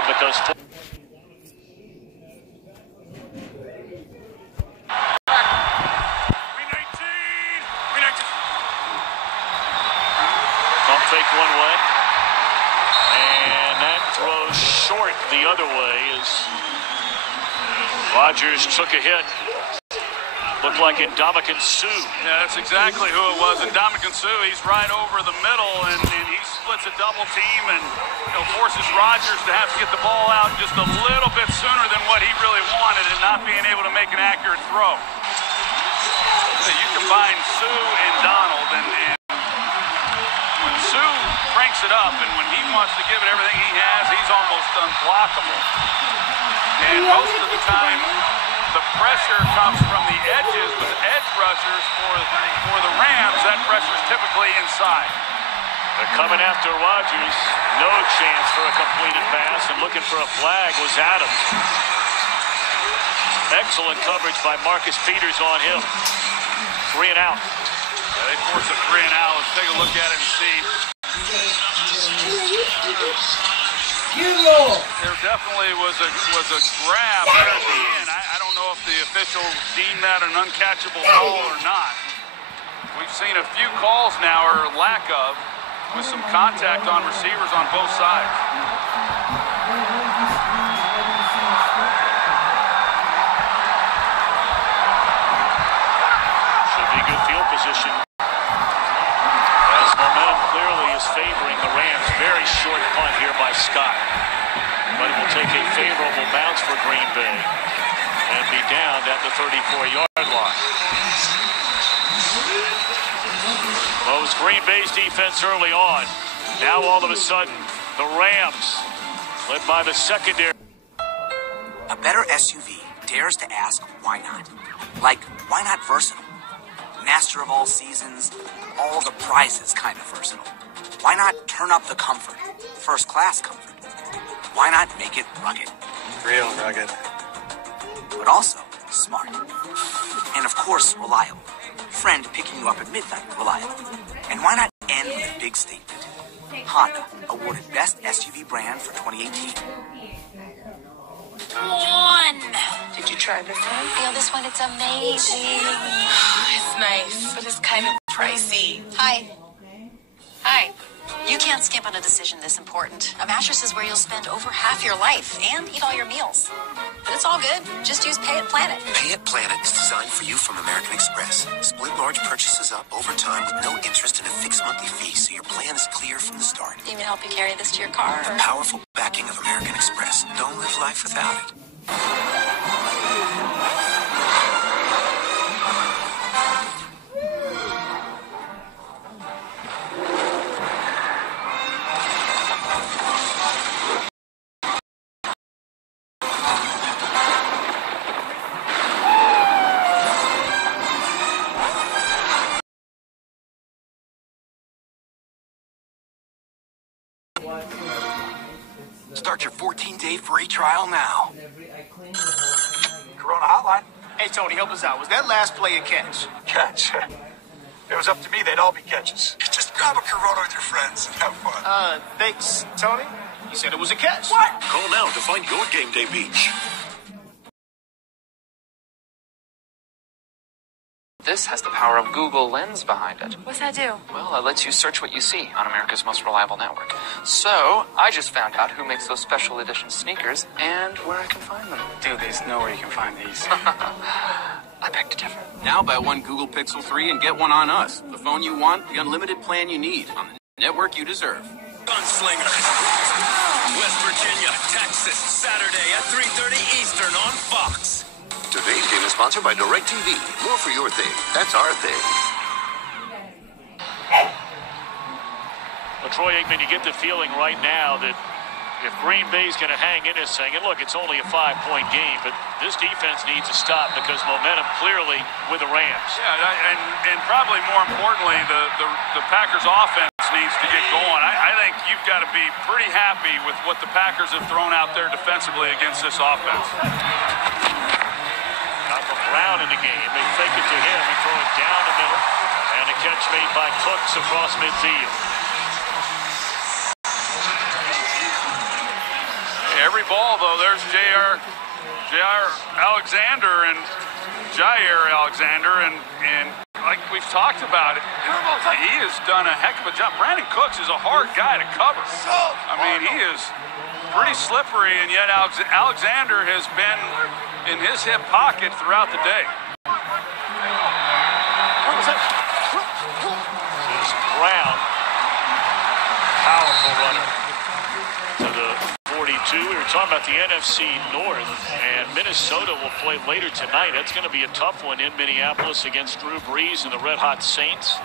ahead with those. Pump fake one way. And that throws short the other way as Rodgers took a hit. Looked like Ndamukong Suh. Yeah, that's exactly who it was. Ndamukong Suh, he's right over the middle, and he splits a double team and forces Rodgers to have to get the ball out just a little bit sooner than what he really wanted and not being able to make an accurate throw. So you combine Suh and Donald, and when Suh cranks it up and when he wants to give it everything he has, he's almost unblockable. And most of the time, the pressure comes from the edges with edge rushers for the Rams. That pressure is typically inside. They're coming after Rodgers. No chance for a completed pass, and looking for a flag was Adams. Excellent coverage by Marcus Peters on him. 3 and out. Yeah, they force a 3 and out. Let's take a look at it and see. There definitely was a grab there at the end. I don't know if the official deemed that an uncatchable call or not. We've seen a few calls now, or lack of, with some contact on receivers on both sides. Should be good field position. As momentum clearly is favoring the Rams. Very short punt here by Scott. But it will take a favorable bounce for Green Bay and be down at the 34-yard line. Well, it was Green Bay's defense early on. Now all of a sudden, the Rams, led by the secondary. A better SUV dares to ask, why not? Like, why not versatile? Master of all seasons, all the prizes kind of versatile. Why not turn up the comfort? First class comfort. Why not make it rugged? Real rugged. But also smart. And of course, reliable. Friend picking you up at midnight, reliable. And why not end with a big statement? Honda, awarded Best SUV Brand for 2018. Did you try this one? Feel this one, it's amazing. It's nice, but it's kind of pricey. Hi. Hi. You can't skip on a decision this important. A mattress is where you'll spend over half your life and eat all your meals. But it's all good. Just use Pay at Planet. Pay at Planet is designed for you from American Express. Split large purchases up over time with no interest and a fixed monthly fee, so your plan is clear from the start. Do you need help you carry this to your car? The powerful backing of American Express. Don't live life without it. Start your 14-day free trial now. Corona Hotline. Hey, Tony, help us out. Was that last play a catch? Catch. If it was up to me, they'd all be catches. Just grab a Corona with your friends and have fun. Thanks, Tony. You said it was a catch. What? Call now to find your game day beach. This has the power of Google Lens behind it. What's that do? Well, it lets you search what you see on America's most reliable network. So, I just found out who makes those special edition sneakers and where I can find them. Dude, there's nowhere you can find these. I beg to differ. Now buy one Google Pixel 3 and get one on us. The phone you want, the unlimited plan you need, on the network you deserve. Gunslingers. West Virginia, Texas, Saturday at 3:30 Eastern on Fox. Today's game is sponsored by DirecTV. More for your thing. That's our thing. Well, Troy Aikman, you get the feeling right now that if Green Bay's going to hang in this thing, and look, it's only a 5-point game, but this defense needs to stop because momentum clearly with the Rams. Yeah, and probably more importantly, the Packers offense needs to get going. I think you've got to be pretty happy with what the Packers have thrown out there defensively against this offense. Got Brown in the game. They fake it to him and throw it down the middle. And a catch made by Cooks across midfield. every ball, though, there's Jair Alexander, and like we've talked about it, he has done a heck of a job. Brandon Cooks is a hard guy to cover. I mean, he is pretty slippery, and yet Alexander has been in his hip pocket throughout the day. This is Brown, powerful runner to the 42. We were talking about the NFC North, and Minnesota will play later tonight. That's going to be a tough one in Minneapolis against Drew Brees and the Red Hot Saints.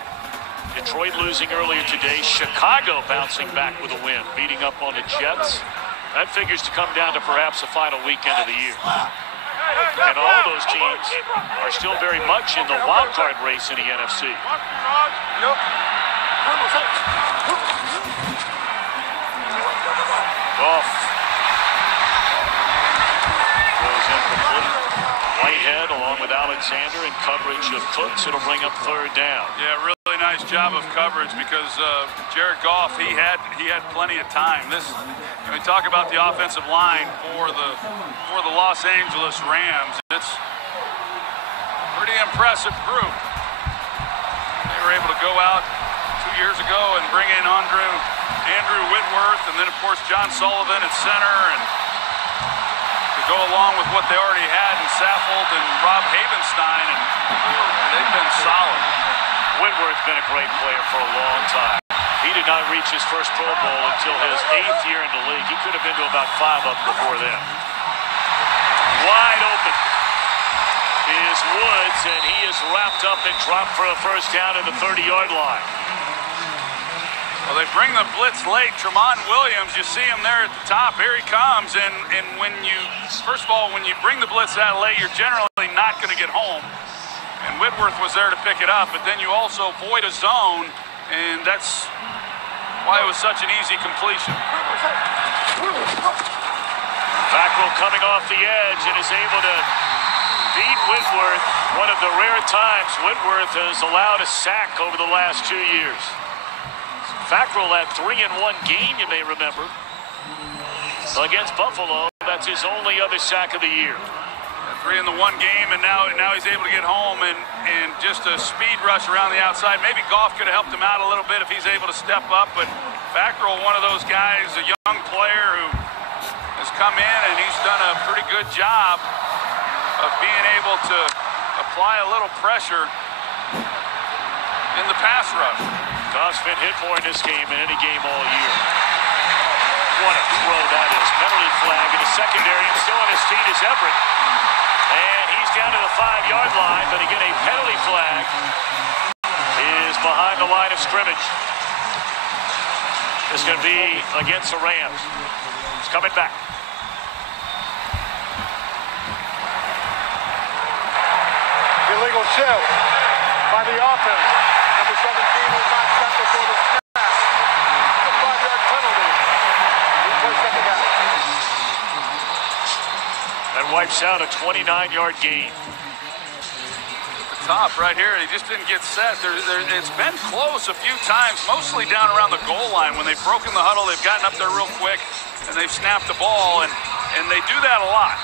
Detroit losing earlier today. Chicago bouncing back with a win, beating up on the Jets. That figures to come down to perhaps the final weekend of the year. And all those teams are still very much in the wild card race in the NFC. Goff goes incomplete. Whitehead along with Alexander in coverage of Cooks. It'll bring up third down. Yeah, really nice job of coverage because Jared Goff, he had plenty of time. When we talk about the offensive line for the Los Angeles Rams, it's a pretty impressive group. They were able to go out 2 years ago and bring in Andrew Whitworth, and then of course John Sullivan at center, and to go along with what they already had in Saffold and Rob Havenstein, and they've been solid. Whitworth's been a great player for a long time. He did not reach his first Pro Bowl until his 8th year in the league. He could have been to about 5 up before then. Wide open is Woods, and he is wrapped up and dropped for a first down at the 30-yard line. Well, they bring the blitz late. Tramon Williams, you see him there at the top. Here he comes, and first of all, when you bring the blitz that late, you're generally not going to get home. And Whitworth was there to pick it up, but then you also void a zone, and that's why it was such an easy completion. Fackrell coming off the edge and is able to beat Whitworth. One of the rare times Whitworth has allowed a sack over the last 2 years. Fackrell had 3-in-1 game, you may remember, against Buffalo. That's his only other sack of the year. 3-in-1 game, and now he's able to get home and just a speed rush around the outside. Maybe Goff could have helped him out a little bit if he's able to step up, but Fackrell, one of those guys, a young player who has come in and he's done a pretty good job of being able to apply a little pressure in the pass rush. Goff's been hit more in this game than any game all year. What a throw that is. Penalty flag in the secondary, and still on his feet is Everett. And he's down to the 5-yard line, but again, a penalty flag is behind the line of scrimmage. It's going to be against the Rams. He's coming back. Illegal shift by the offense. Number 17 was not set before the snap. A 5-yard penalty. That wipes out a 29-yard gain. The top right here, he just didn't get set. It's been close a few times, mostly down around the goal line. When they've broken the huddle, they've gotten up there real quick, and they've snapped the ball, and they do that a lot.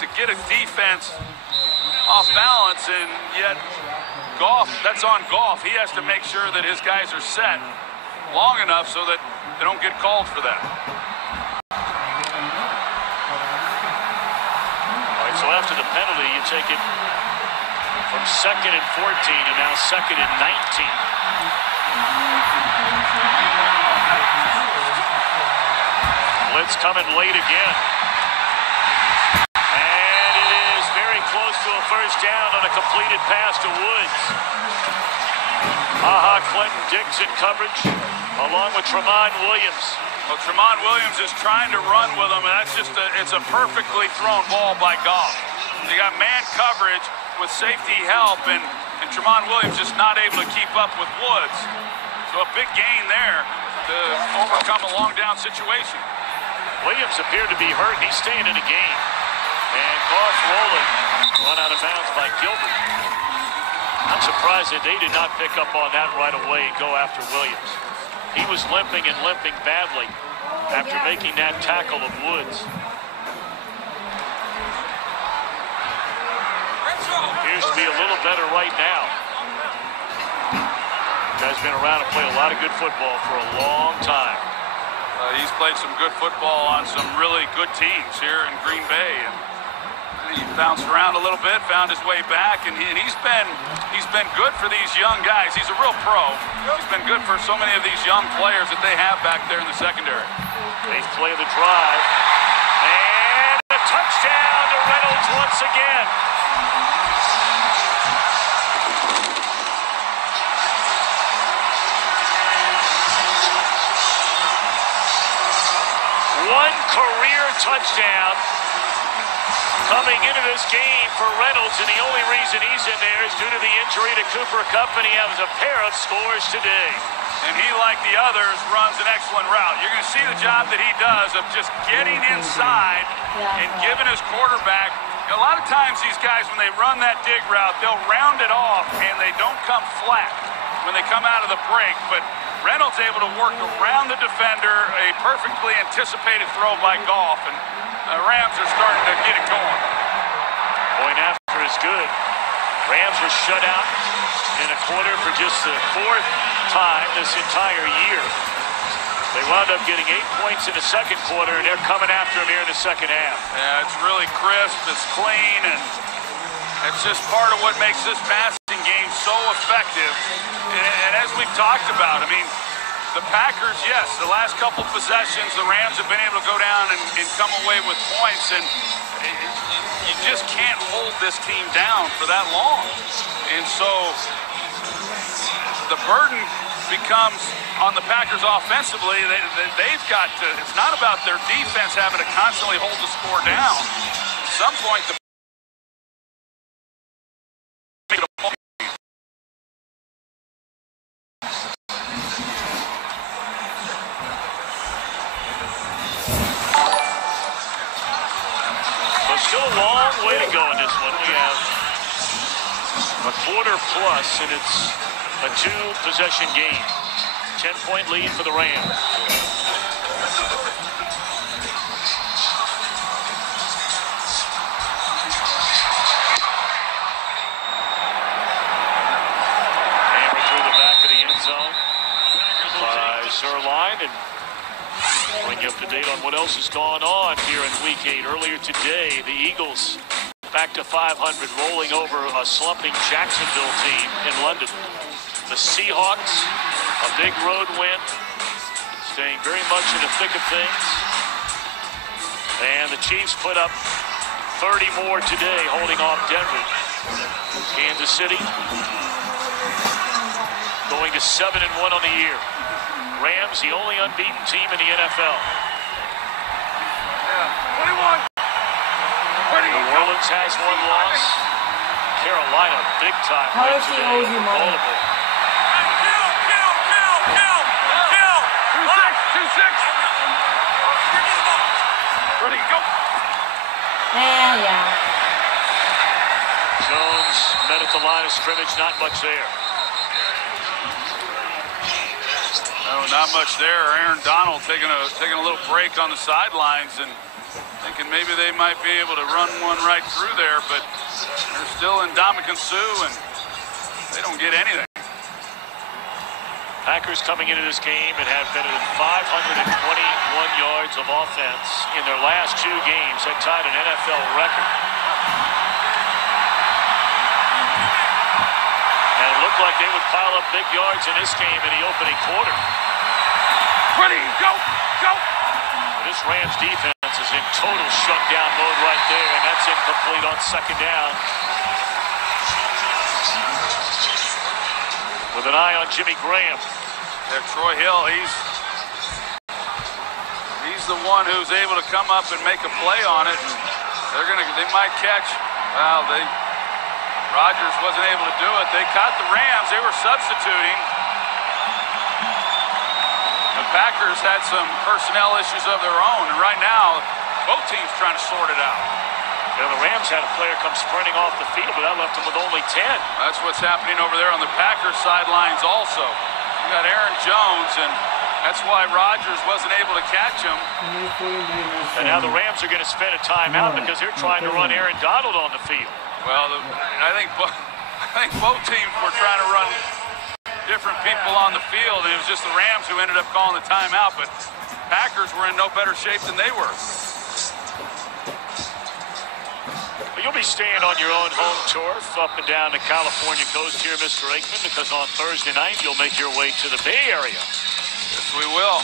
To get a defense off balance, and yet Goff, that's on Goff. He has to make sure that his guys are set long enough so that they don't get called for that. So after the penalty, you take it from 2nd and 14 and now 2nd and 19. Blitz coming late again. And it is very close to a first down on a completed pass to Woods. Clinton Dix in coverage along with Tramon Williams. Well, Tramon Williams is trying to run with him, and that's it's a perfectly thrown ball by Goff. You got man coverage with safety help, and Tramon Williams just not able to keep up with Woods. So a big gain there to overcome a long down situation. Williams appeared to be hurt. He's staying in the game. And Goff rolling. Run out of bounds by Gilbert. I'm surprised that they did not pick up on that right away and go after Williams. He was limping and limping badly. after making that tackle of Woods. Appears to be a little better right now. Guy's been around and played a lot of good football for a long time. He's played some good football on some really good teams here in Green Bay. And he bounced around a little bit, found his way back, and he's been good for these young guys. He's a real pro. He's been good for so many of these young players that they have back there in the secondary. Eighth play of the drive. And a touchdown to Reynolds once again. One career touchdown coming into this game for Reynolds, and the only reason he's in there is due to the injury to Cooper Kupp, and he has a pair of scores today. And he, like the others, runs an excellent route. You're going to see the job that he does of just getting inside and giving his quarterback. A lot of times these guys, when they run that dig route, they'll round it off, and they don't come flat when they come out of the break. But Reynolds able to work around the defender, a perfectly anticipated throw by Goff, and Rams are starting to get it going. Point after is good. Rams were shut out in a quarter for just the fourth time this entire year. They wound up getting 8 points in the second quarter, and they're coming after him here in the second half. Yeah, it's really crisp, it's clean, and it's just part of what makes this passing game so effective. And as we've talked about, I mean, the Packers, yes, the last couple possessions, the Rams have been able to go down and come away with points, and you just can't hold this team down for that long. And so the burden becomes on the Packers offensively. They've got to, it's not about their defense having to constantly hold the score down. At some point, the still a long way to go in this one. We have a quarter plus, and it's a two-possession game. 10-point lead for the Rams. Hammered through the back of the end zone by Zuerlein, and bring you up to date on what else has gone on here in Week 8. Earlier today, the Eagles back to 500, rolling over a slumping Jacksonville team in London. The Seahawks, a big road win, staying very much in the thick of things. And the Chiefs put up 30 more today, holding off Denver. Kansas City going to 7-1 on the year. Rams, the only unbeaten team in the NFL. Yeah, 21. New Orleans has one loss. Carolina, big time win today. Baltimore. 2-6. Ready, go. Yeah. Jones met at the line of scrimmage, not much there. No, not much there. Aaron Donald taking a little break on the sidelines and thinking maybe they might be able to run one right through there, but they're still in Ndamukong Suh, and they don't get anything. Packers coming into this game and have better than 521 yards of offense in their last two games. That tied an NFL record. And it looked like they would pile up big yards in this game in the opening quarter. Ready, go, go. This Rams defense is in total shutdown mode right there, and that's incomplete on second down. With an eye on Jimmy Graham. Yeah, Troy Hill, he's the one who's able to come up and make a play on it. And they might catch. Well, Rodgers wasn't able to do it. They caught the Rams. They were substituting. The Packers had some personnel issues of their own, and right now, both teams trying to sort it out. Yeah, the Rams had a player come sprinting off the field, but that left them with only 10. That's what's happening over there on the Packers sidelines also. You got Aaron Jones, and That's why Rodgers wasn't able to catch him. And now the Rams are going to spend a timeout because they're trying to run Aaron Donald on the field. Well, I think both teams were trying to run different people on the field, and it was just the Rams who ended up calling the timeout, but Packers were in no better shape than they were. You'll be staying on your own home turf up and down the California coast here, Mr. Aikman, because on Thursday night you'll make your way to the Bay Area. Yes, we will.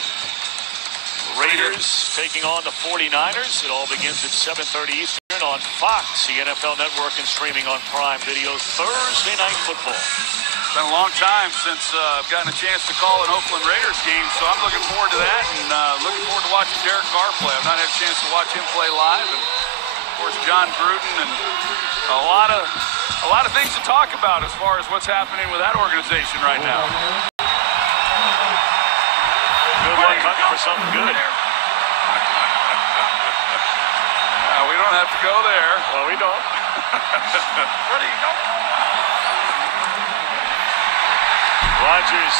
Raiders taking on the 49ers. It all begins at 7:30 Eastern on Fox, the NFL Network, and streaming on Prime Video. Thursday Night Football. It's been a long time since I've gotten a chance to call an Oakland Raiders game, so I'm looking forward to that, and looking forward to watching Derek Carr play. I've not had a chance to watch him play live, and of course John Gruden, and a lot of things to talk about as far as what's happening with that organization right now. Good luck hunting for something good. We don't have to go there. Well, we don't. Ready, go. Rodgers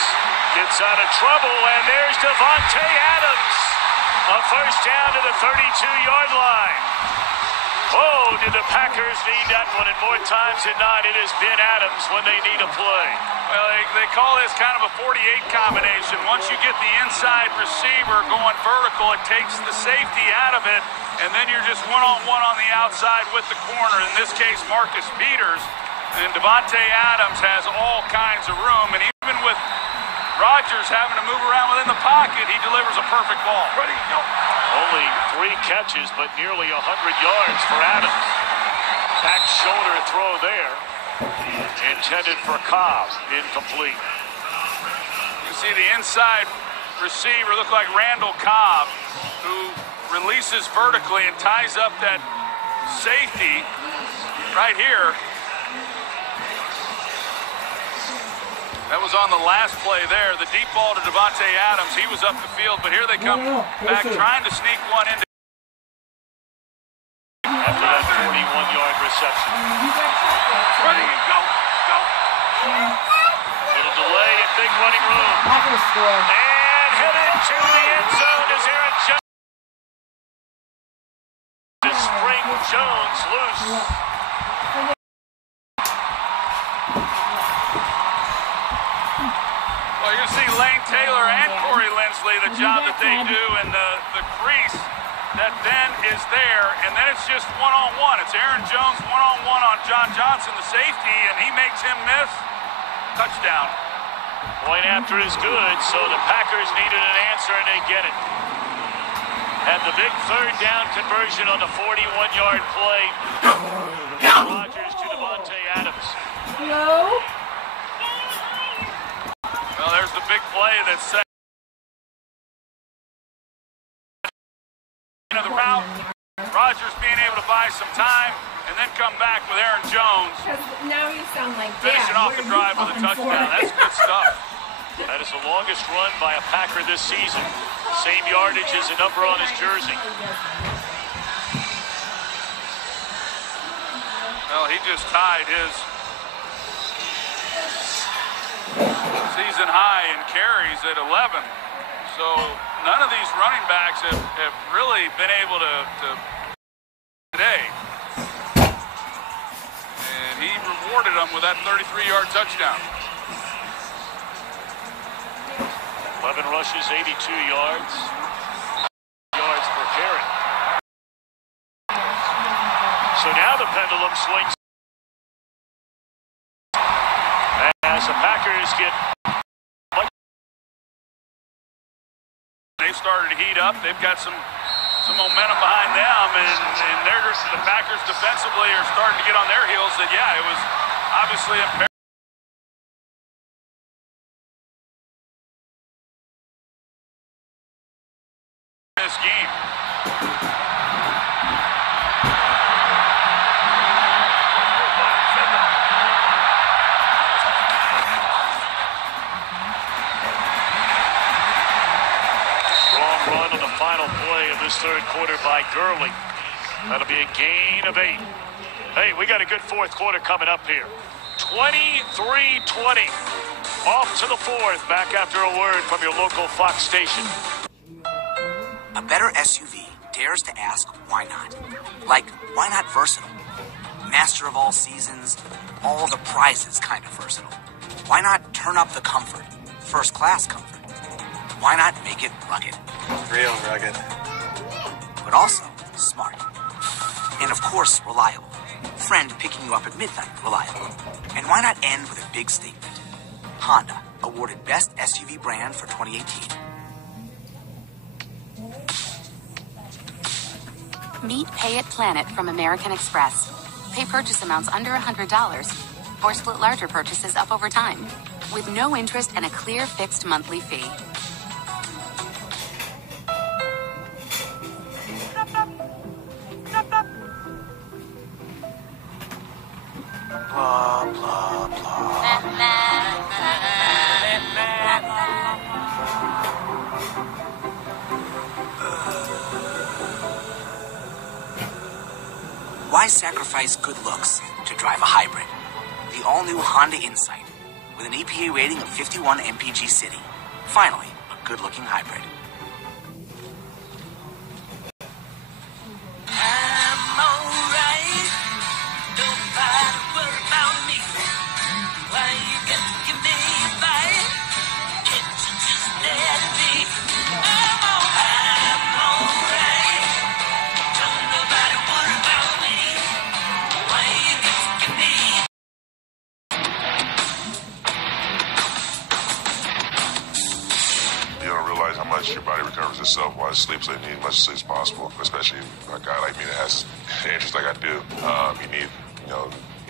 gets out of trouble, and there's Davante Adams. A first down to the 32-yard line. Oh, did the Packers need that one? And more times than not, it has been Adams when they need a play. Well, they call this kind of a 48 combination. Once you get the inside receiver going vertical, it takes the safety out of it, and then you're just one-on-one on the outside with the corner. In this case, Marcus Peters. And Davante Adams has all kinds of room, and even with Rodgers having to move around within the pocket, he delivers a perfect ball. Ready, go. Only 3 catches, but nearly 100 yards for Adams. Back shoulder throw there. Intended for Cobb. Incomplete. You see the inside receiver look like Randall Cobb, who releases vertically and ties up that safety right here. That was on the last play there. The deep ball to Davante Adams. He was up the field, but here they come back trying to sneak one into. After that 41-yard reception. Ready, go, go. Little delay and big running room. And headed to the end zone is Aaron Jones. To spring Jones loose. Well, you see Lane Taylor and Corey Linsley, the job that they do in the crease, that then is there, and then it's just one-on-one. It's Aaron Jones one-on-one on John Johnson, the safety, and he makes him miss. Touchdown. Point after is good, so the Packers needed an answer, and they get it. Had the big third down conversion on the 41-yard play. Rodgers to Davante Adams. No. Well, there's the big play that set into the route. Rodgers being able to buy some time and then come back with Aaron Jones. Now you sound like finishing off the drive with a touchdown. That's good stuff. That is the longest run by a Packer this season. Same yardage as the number on his jersey. Well, he just tied his season high in carries at 11. So none of these running backs have really been able to today. And he rewarded them with that 33-yard touchdown. 11 rushes, 82 yards. Yards per carry. So now the pendulum swings as the Packers get. They started to heat up. They've got some momentum behind them, and the Packers defensively are starting to get on their heels. That it was obviously imperative. This game. Run on the final play of this third quarter by Gurley. That'll be a gain of 8. Hey, we got a good fourth quarter coming up here. 23-20. Off to the fourth, back after a word from your local Fox station. A better SUV dares to ask why not. Like, why not versatile? Master of all seasons, all the prizes kind of versatile. Why not turn up the comfort? First class comfort. Why not make it rugged? Real rugged. But also smart. And of course, reliable. Friend picking you up at midnight, reliable. And why not end with a big statement? Honda, awarded Best SUV Brand for 2018. Meet Pay It Planet from American Express. Pay purchase amounts under $100 or split larger purchases up over time with no interest and a clear fixed monthly fee. Blah, blah, blah. Why sacrifice good looks to drive a hybrid? The all-new Honda Insight with an EPA rating of 51 mpg city. Finally, a good-looking hybrid. Your body recovers itself while it sleeps, so you need as much sleep as possible. Especially a guy like me that has injuries like I do, need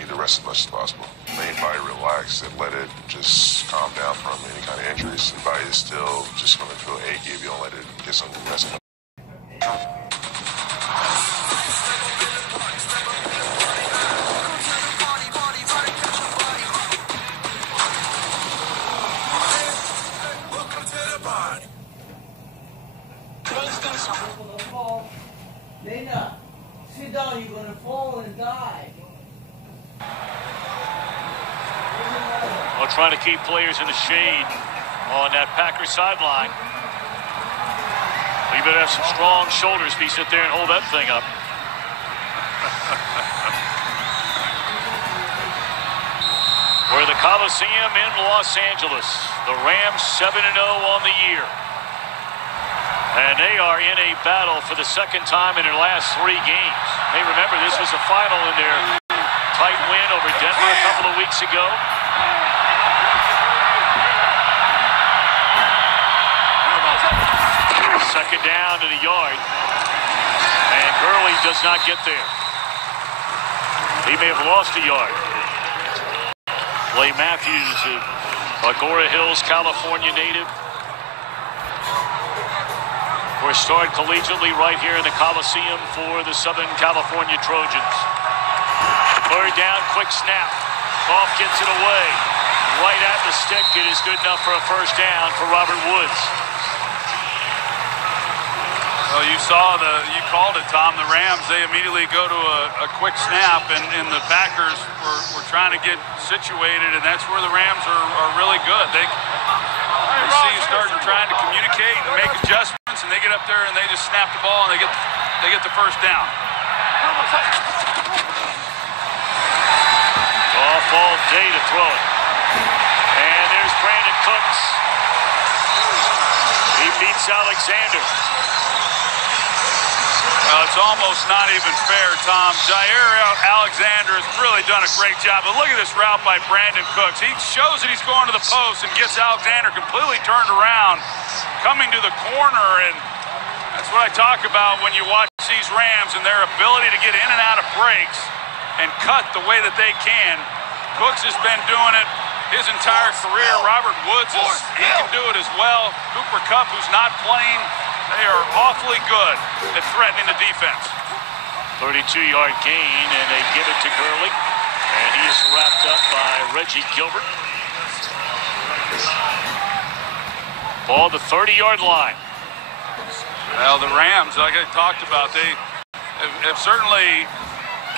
to rest as much as possible. Let your body relax and let it just calm down from any kind of injuries. Your body is still just going to feel achy if you don't let it get some rest. Lena, sit down, you're gonna fall and die. Well, trying to keep players in the shade on that Packer sideline. Well, you better have some strong shoulders if you sit there and hold that thing up. We're the Coliseum in Los Angeles. The Rams 7-0 on the year. And they are in a battle for the second time in their last 3 games. Hey, remember, this was the final in their tight win over Denver a couple of weeks ago. Second down to the yard. And Gurley does not get there. He may have lost a yard. Clay Matthews, Agoura Hills, California native. We're started collegiately right here in the Coliseum for the Southern California Trojans. Third down, quick snap. Goff gets it away. Right at the stick. It is good enough for a first down for Robert Woods. Well, you called it, Tom. The Rams, they immediately go to a quick snap, and the Packers were trying to get situated, and that's where the Rams are really good. They see you starting trying to communicate and make adjustments, and they get up there and they just snap the ball and they get the first down. Off all day to throw it. And there's Brandon Cooks. He beats Alexander. Well, it's almost not even fair, Tom. Jaire Alexander has really done a great job. But look at this route by Brandon Cooks. He shows that he's going to the post and gets Alexander completely turned around, coming to the corner. And that's what I talk about when you watch these Rams and their ability to get in and out of breaks and cut the way that they can. Cooks has been doing it his entire career. Robert Woods, he can do it as well. Cooper Kupp, who's not playing, they are awfully good at threatening the defense. 32-yard gain, and they give it to Gurley. And he is wrapped up by Reggie Gilbert. Ball the 30-yard line. Well, the Rams, like I talked about, they have certainly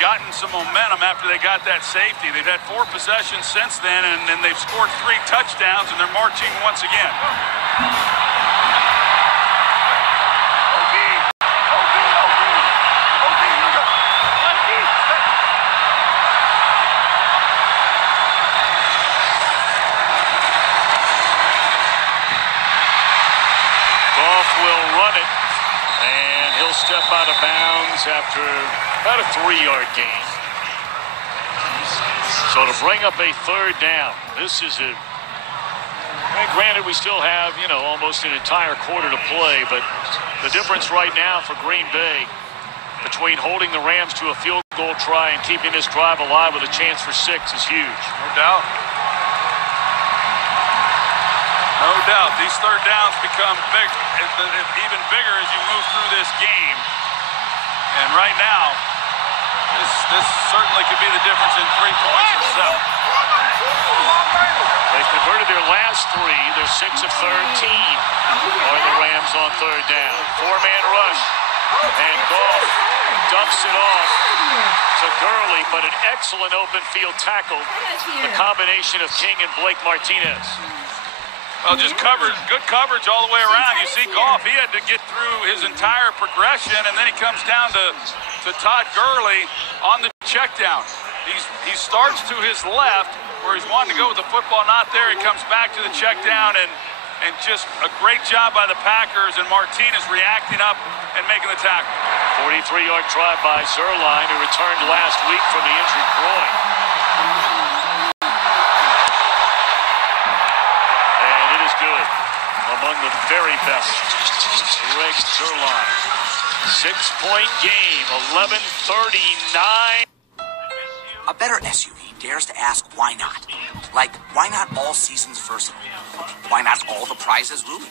gotten some momentum after they got that safety. They've had 4 possessions since then, and they've scored 3 touchdowns, and they're marching once again. Will run it, and he'll step out of bounds after about a 3-yard gain. So to bring up a 3rd down, this is a, and granted we still have, almost an entire quarter to play, but the difference right now for Green Bay between holding the Rams to a field goal try and keeping this drive alive with a chance for 6 is huge. No doubt. No doubt. These 3rd downs become big, even bigger as you move through this game. And right now, this certainly could be the difference in 3 points or so. They've converted their last 3. They're 6 of 13 are the Rams on 3rd down. 4-man rush. And Goff dumps it off to Gurley, but an excellent open field tackle. The combination of King and Blake Martinez. Well, just good coverage all the way around. You see Goff, he had to get through his entire progression, and then he comes down to Todd Gurley on the check down. He starts to his left, where he's wanting to go with the football, not there. He comes back to the check down, and just a great job by the Packers, and Martinez reacting up and making the tackle. 43-yard drive by Zuerlein, who returned last week from the injured groin. Good. Among the very best. Greg Zuerlein. 6-point game. 11:39. A better SUV dares to ask why not. Like, why not all seasons versatile? Why not all the prizes looming?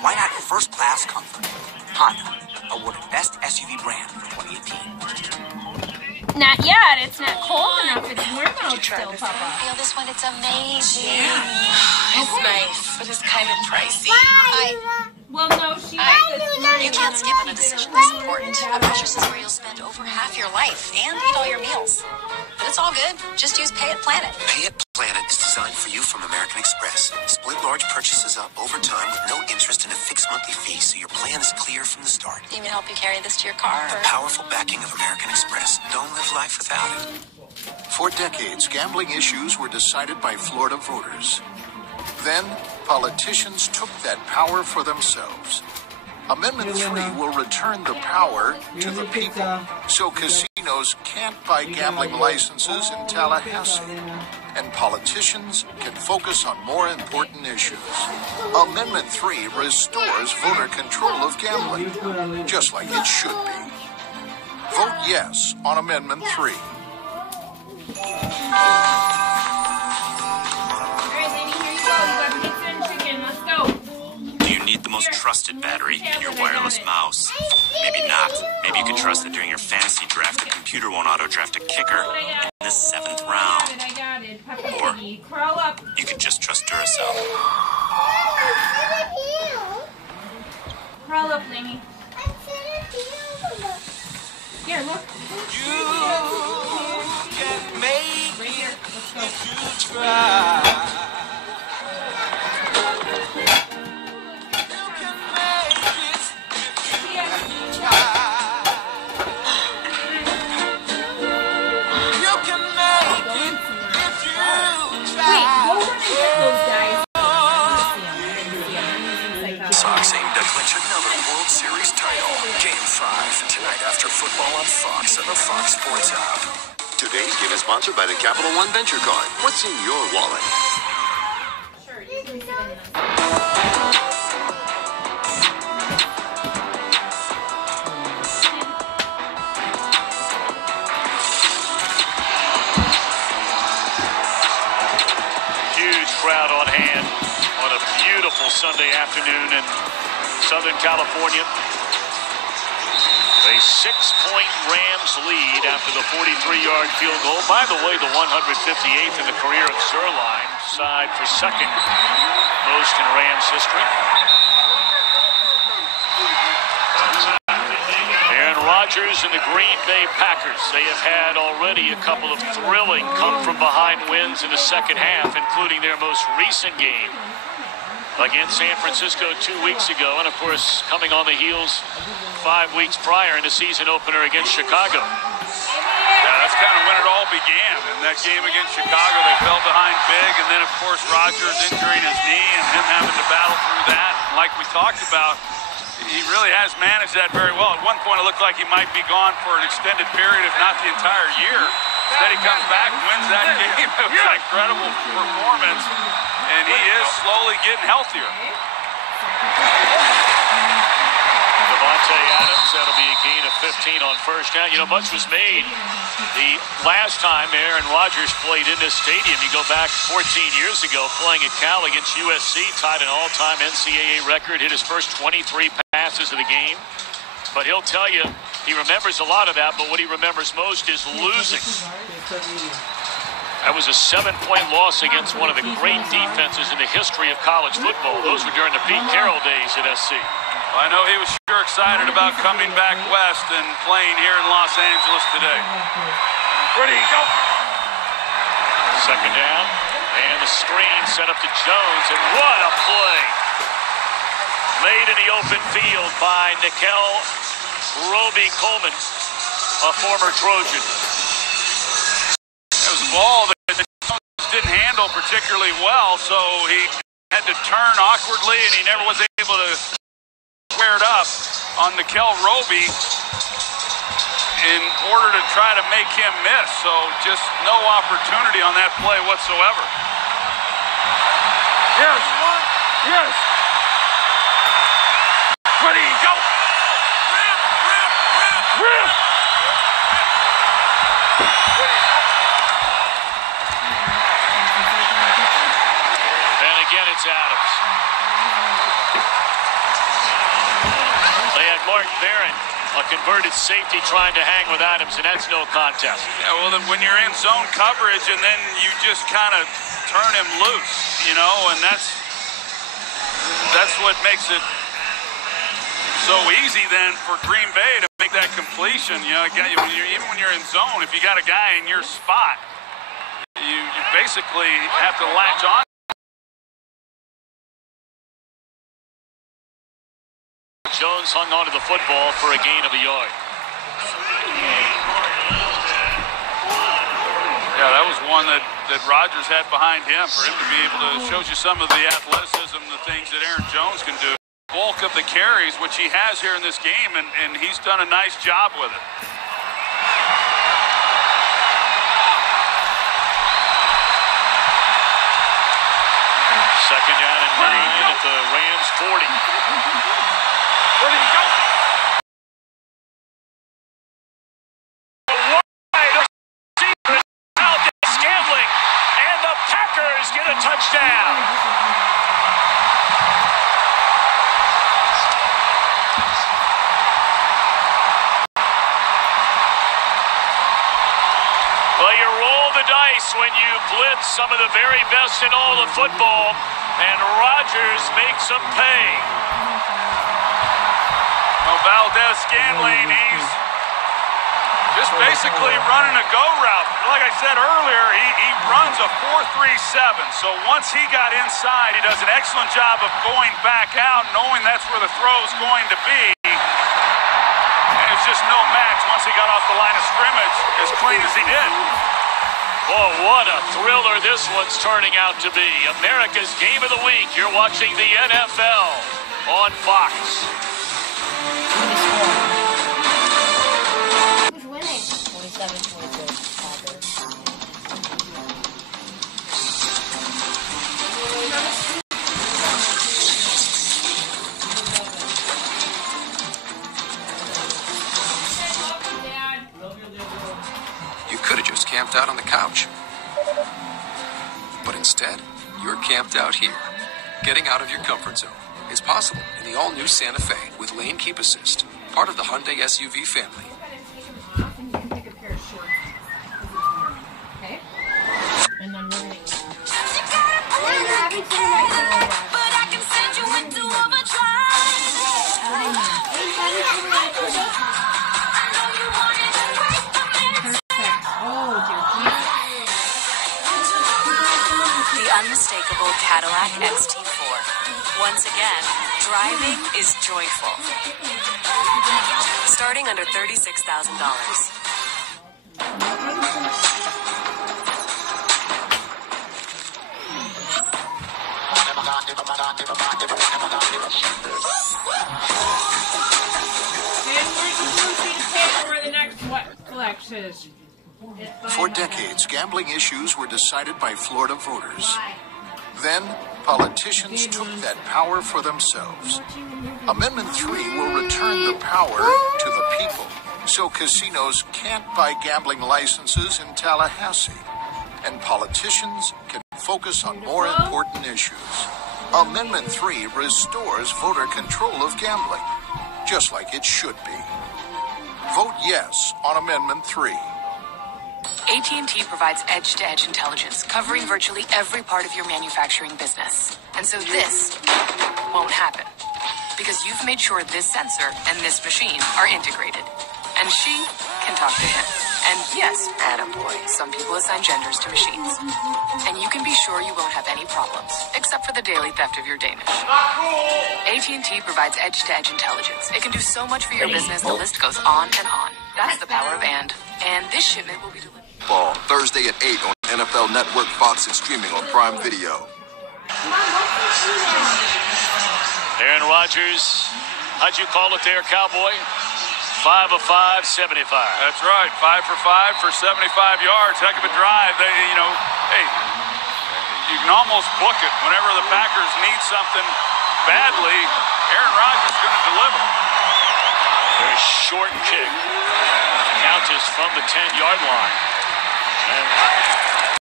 Why not first class comfort? Honda, awarded best SUV brand for 2018. Not yet. It's not cold enough for the hormones still, Papa. Feel this one? It's amazing. It's nice, but it's kind of pricey. Well, no, she You can't skip on a decision this important. A mattress is where you'll spend over half your life and eat all your meals. But it's all good. Just use Pay at Planet. Pay at Planet is designed for you from American Express. Split large purchases up over time with no interest and a fixed monthly fee, so your plan is clear from the start. Even help you carry this to your car. The powerful backing of American Express. Don't live life without it. For decades, gambling issues were decided by Florida voters. Then, politicians took that power for themselves. Amendment 3 will return the power to the people, so casinos can't buy gambling licenses in Tallahassee, and politicians can focus on more important issues. Amendment 3 restores voter control of gambling, just like it should be. Vote yes on Amendment 3. Do you need the most trusted battery in your wireless mouse? Maybe not. Maybe you can trust that during your fantasy draft, the computer won't auto-draft a kicker in the 7th round. Or you can just trust Duracell. Crawl up, Lemmy. Here, look. You can make it if you try. Sox aim to clinch another World Series title. Game 5 tonight after football on Fox and the Fox Sports app. Today's game is sponsored by the Capital One Venture Card. What's in your wallet? Huge crowd on hand on a beautiful Sunday afternoon in Southern California. A 6-point Rams lead after the 43-yard field goal. By the way, the 158th in the career of Zuerlein, side for second most in Rams history. Aaron Rodgers Rodgers and the Green Bay Packers. They have had already a couple of thrilling come-from-behind wins in the second half, including their most recent game against San Francisco 2 weeks ago, and of course coming on the heels 5 weeks prior in the season opener against Chicago. Yeah, that's kind of when it all began. In that game against Chicago, they fell behind big, and then of course Rodgers injuring his knee and him having to battle through that. And like we talked about, he really has managed that very well. At one point, it looked like he might be gone for an extended period, if not the entire year. Instead, he comes back, wins that game. It was an incredible performance, and he is slowly getting healthier. Davante Adams, that'll be a gain of 15 on first down. You know, much was made the last time Aaron Rodgers played in this stadium. You go back 14 years ago, playing at Cal against USC, tied an all-time NCAA record, hit his first 23 passes of the game. But he'll tell you he remembers a lot of that, but what he remembers most is losing. That was a 7-point loss against one of the great defenses in the history of college football. Those were during the Pete Carroll days at SC. Well, I know he was sure excited about coming back west and playing here in Los Angeles today. Where do you go? Second down, and the screen set up to Jones, and what a play. Laid in the open field by Nickel Roby-Coleman, a former Trojan. It was a ball that Jones didn't handle particularly well, so he had to turn awkwardly, and he never was able to squared up on Nickel Roby in order to try to make him miss. So just no opportunity on that play whatsoever. Yes. Yes. Ready, go. Rip. And again, it's Adams. They had Mark Barron, a converted safety, trying to hang with Adams, and that's no contest. Yeah, well, when you're in zone coverage and then you just kind of turn him loose, you know, and that's what makes it so easy then for Green Bay to make that completion. You know, even when you're in zone, if you got a guy in your spot, you basically have to latch on. Jones hung onto the football for a gain of a yard. Yeah, that was one that Rodgers had behind him for him to be able to show you some of the athleticism, the things that Aaron Jones can do. Bulk of the carries, which he has here in this game, and he's done a nice job with it. Second down and 9 at the Rams 40. Where did he go? Scambling, and the Packers get a touchdown. Well, you roll the dice when you blitz some of the very best in all of football, and Rodgers makes them pay. Valdez-Scantling, he's just basically running a go route. Like I said earlier, he runs a 4-3-7. So once he got inside, he does an excellent job of going back out, knowing that's where the throw is going to be. And it's just no match once he got off the line of scrimmage, as clean as he did. Oh, what a thriller this one's turning out to be. America's Game of the Week. You're watching the NFL on Fox. Who's winning? 27-26. You could have just camped out on the couch. But instead, you're camped out here, getting out of your comfort zone. It's possible in the all-new Santa Fe with Lane Keep Assist, part of the Hyundai SUV family. Okay? And then we're going to unmistakable Cadillac XT4. Once again, driving is joyful. Starting under $36,000. For decades, gambling issues were decided by Florida voters. Then, politicians took that power for themselves. Amendment 3 will return the power to the people, so casinos can't buy gambling licenses in Tallahassee, and politicians can focus on more important issues. Amendment 3 restores voter control of gambling, just like it should be. Vote yes on Amendment 3. AT&T provides edge-to-edge intelligence covering virtually every part of your manufacturing business. And so this won't happen. Because you've made sure this sensor and this machine are integrated. And she can talk to him. And yes, attaboy, some people assign genders to machines. And you can be sure you won't have any problems, except for the daily theft of your Danish. AT&T provides edge-to-edge intelligence. It can do so much for your business, the list goes on and on. That's the power of and. And this shipment will be delivered. Ball, Thursday at 8 on NFL Network, Fox, and streaming on Prime Video. Aaron Rodgers, how'd you call it there, Cowboy? 5 of 5, 75. That's right, 5 for 5 for 75 yards. Heck of a drive. They, hey, you can almost book it. Whenever the Packers need something badly, Aaron Rodgers is going to deliver. Very short kick. Count is from the 10-yard line. And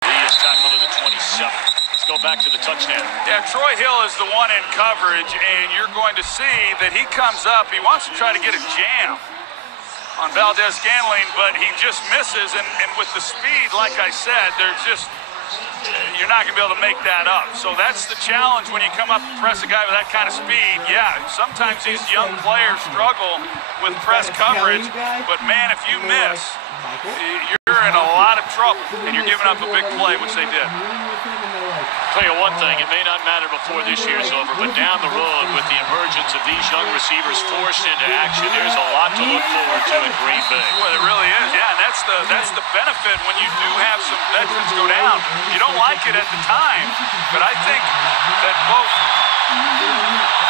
Lee is tackled to the 27. Let's go back to the touchdown. Yeah, Troy Hill is the one in coverage, and you're going to see that he comes up. He wants to try to get a jam on Valdez-Scantling, but he just misses. And with the speed, like I said, you're not going to be able to make that up. So that's the challenge when you come up and press a guy with that kind of speed. Yeah, sometimes these young players struggle with press coverage, but man, if you miss, you're in a lot of trouble, and you're giving up a big play, which they did. Tell you one thing, it may not matter before this year's over, but down the road with the emergence of these young receivers forced into action, there's a lot to look forward to in Green Bay. Well, it really is, yeah, and that's the benefit when you do have some veterans go down. You don't like it at the time, but I think that both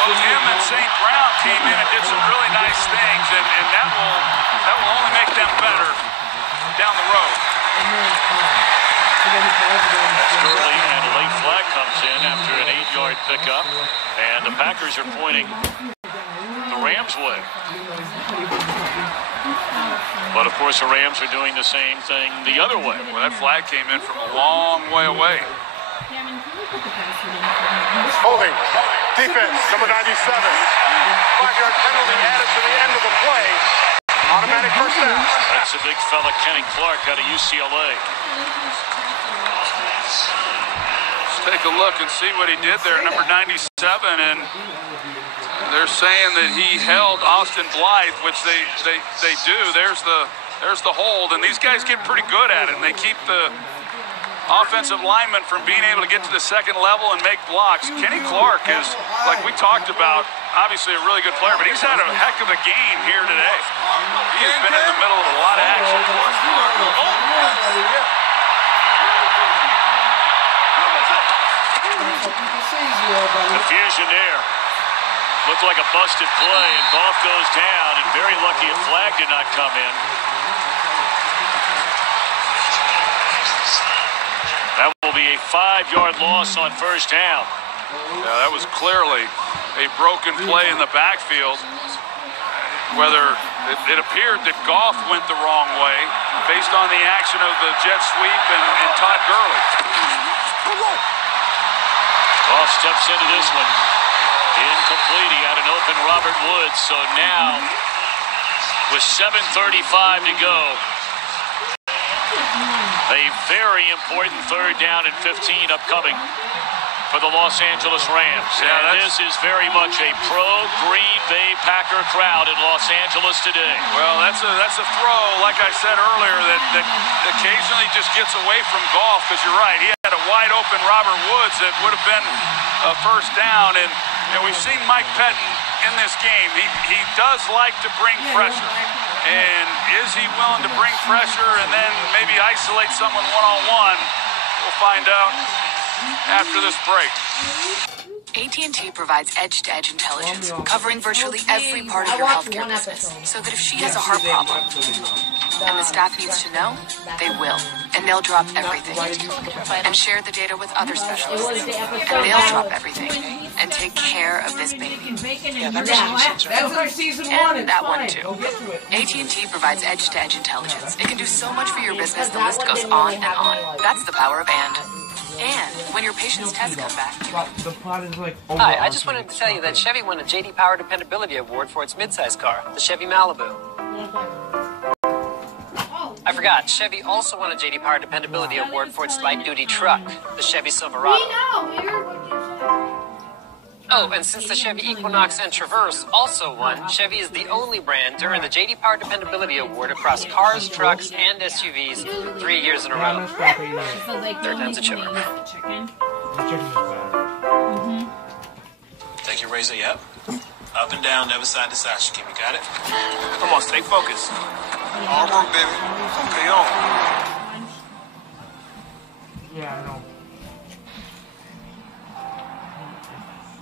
him and St. Brown came in and did some really nice things, and that will only make them better down the road. Early and a late flag comes in after an 8-yard pickup, and the Packers are pointing the Rams' way. But of course the Rams are doing the same thing the other way. Well, that flag came in from a long way away. Holding. Defense, number 97. 5-yard penalty added to the end of the play. Automatic first down. That's a big fella, Kenny Clark, out of UCLA. Let's take a look and see what he did there, number 97, and they're saying that he held Austin Blythe, which they do. There's the hold, and these guys get pretty good at it, and they keep the offensive linemen from being able to get to the second level and make blocks. Kenny Clark is, like we talked about, obviously a really good player, but he's had a heck of a game here today. He has been in the middle of a lot of action. Confusion there. Looked like a busted play, and Goff goes down, and very lucky a flag did not come in. That will be a 5-yard loss on first down. Yeah, that was clearly a broken play in the backfield. Whether it appeared that Goff went the wrong way based on the action of the jet sweep and Todd Gurley. Goff steps into this one. Incomplete. He had an open Robert Woods. So now, with 7:35 to go, a very important third down and 15 upcoming for the Los Angeles Rams. Yeah, and this is very much a pro-Green Bay Packer crowd in Los Angeles today. Well, that's a throw, like I said earlier, that occasionally just gets away from Goff, because you're right, he had a wide open Robert Woods that would have been a first down. And we've seen Mike Pettin in this game. He does like to bring pressure. And is he willing to bring pressure and then maybe isolate someone one-on-one? We'll find out after this break. AT&T provides edge-to-edge intelligence, covering virtually every part of your healthcare business, so that if she has a heart problem and the staff needs to know, they will. And they'll drop everything and share the data with other specialists. And they'll drop everything and take care of this baby. That's our season one. And that one too. AT&T provides edge-to-edge intelligence. It can do so much for your business, the list goes on and on. That's the power of And when your patient's tests come back. The plot is like. Hi, I just wanted to tell you that Chevy won a J.D. Power Dependability Award for its midsize car, the Chevy Malibu. I forgot, Chevy also won a J.D. Power Dependability Award for its light-duty truck, the Chevy Silverado. Oh, and since the Chevy Equinox and Traverse also won, Chevy is the only brand to earn the J.D. Power Dependability Award across cars, trucks, and SUVs 3 years in a row. Third time's a charm. Take your razor, yep. Up and down, never side to side, Shakim. You got it? Come on, stay focused. All work, baby. Okay, on. Yeah, I know.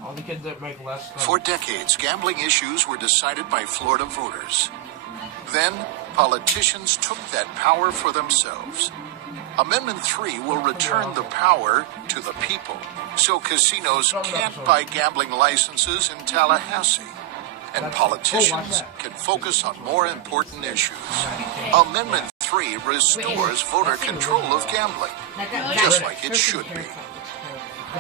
All the kids that make less money. For decades, gambling issues were decided by Florida voters. Then, politicians took that power for themselves. Amendment 3 will return the power to the people, so casinos can't buy gambling licenses in Tallahassee, and politicians can focus on more important issues. Amendment 3 restores voter control of gambling, just like it should be.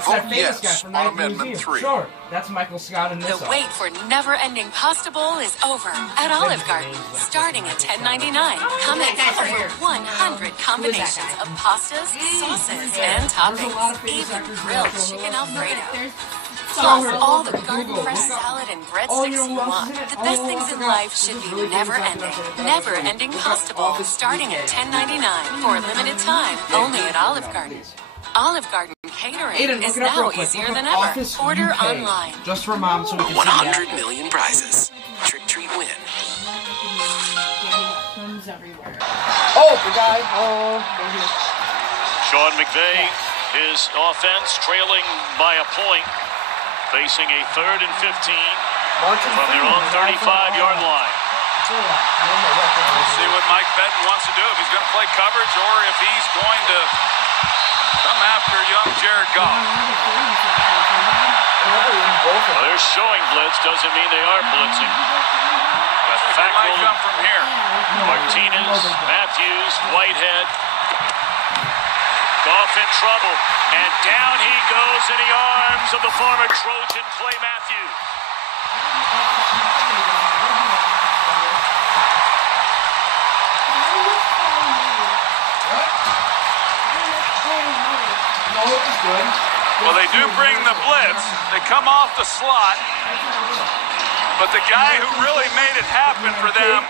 Vote yes on Amendment 3. Sure, that's Michael Scott in this. The wait for never-ending Pasta Bowl is over at Olive Garden, starting at $10.99. Come in for over 100 combinations of pastas, sauces, and toppings, even grilled chicken Alfredo. Plus, all the garden fresh salad and breadsticks you want. The best things in life should be never-ending. Never-ending Pasta Bowl, starting at $10.99 for a limited time, only at Olive Garden. Olive Garden catering Aiden, is now easier than ever. Office Order UK. online. Just for mom, so we can 100 million prizes. Trick treat win. Oh, the guy. Oh, Sean McVay, his offense trailing by a point, facing a 3rd and 15 from their own 35-yard line. We'll see what Mike Pettin wants to do, if he's going to play coverage or if he's going to come after young Jared Goff. Well, they're showing blitz, doesn't mean they are blitzing. They might come from here. Martinez, Matthews, Whitehead. Goff in trouble, and down he goes in the arms of the former Trojan Clay Matthews. Well, they do bring the blitz. They come off the slot. But the guy who really made it happen for them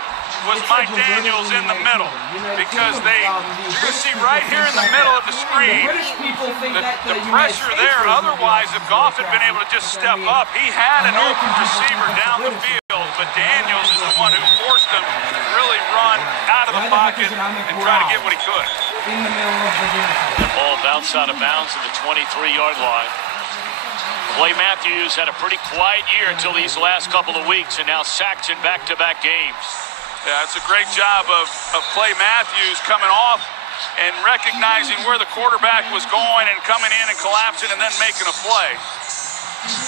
was Mike Daniels in the middle. Because you can see right here in the middle of the screen, the pressure there. Otherwise, if Goff had been able to just step up, he had an open receiver down the field. But Daniels is the one who forced him to really run out of the pocket and try to get what he could. The ball bounced out of bounds at the 23-yard line. Clay Matthews had a pretty quiet year until these last couple of weeks, and now sacked in back-to-back games. Yeah, it's a great job of Clay Matthews coming off and recognizing where the quarterback was going and coming in and collapsing and then making a play.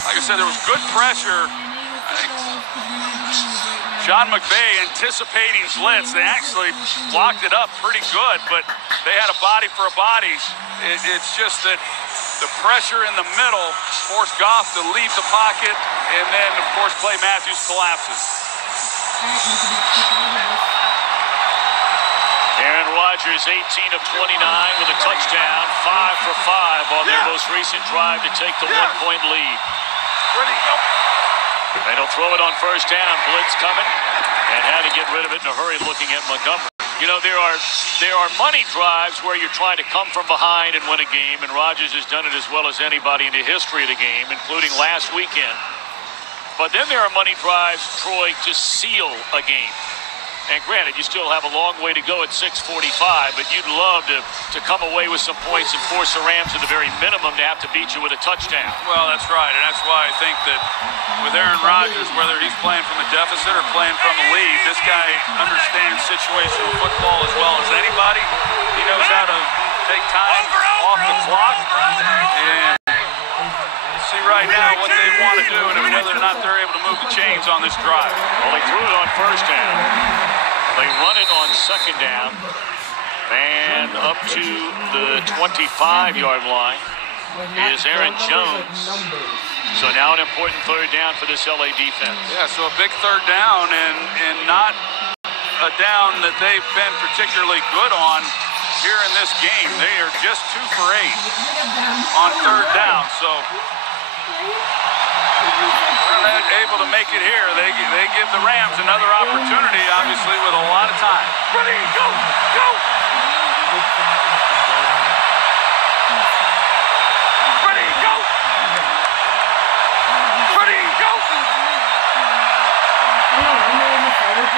Like I said, there was good pressure. I think Sean McVay anticipating blitz. They actually blocked it up pretty good, but they had a body for a body. It's just that the pressure in the middle forced Goff to leave the pocket, and then, of course, Clay Matthews collapses. Aaron Rodgers, 18 of 29 with a touchdown, 5 for 5 on their most recent drive to take the 1-point lead. And he'll throw it on first down. Blitz coming, and had to get rid of it in a hurry looking at Montgomery. You know, there are money drives where you're trying to come from behind and win a game, and Rodgers has done it as well as anybody in the history of the game, including last weekend. But then there are money drives, Troy, to seal a game. And granted, you still have a long way to go at 6:45, but you'd love to come away with some points and force the Rams at the very minimum to have to beat you with a touchdown. Well, that's right, and that's why I think that with Aaron Rodgers, whether he's playing from a deficit or playing from a lead, this guy understands situational football as well as anybody. He knows how to take time off the clock, and we'll see right now what they want to do and whether or not they're able to move the chains on this drive. Well, they threw it on first down. They run it on second down, and up to the 25-yard line is Aaron Jones. So now an important third down for this LA defense. Yeah, so a big third down, and not a down that they've been particularly good on here in this game. They are just 2 for 8 on third down, so they're able to make it here. They give the Rams another opportunity, obviously, with a lot of time. Ready, go, go! Ready, go! Ready, go!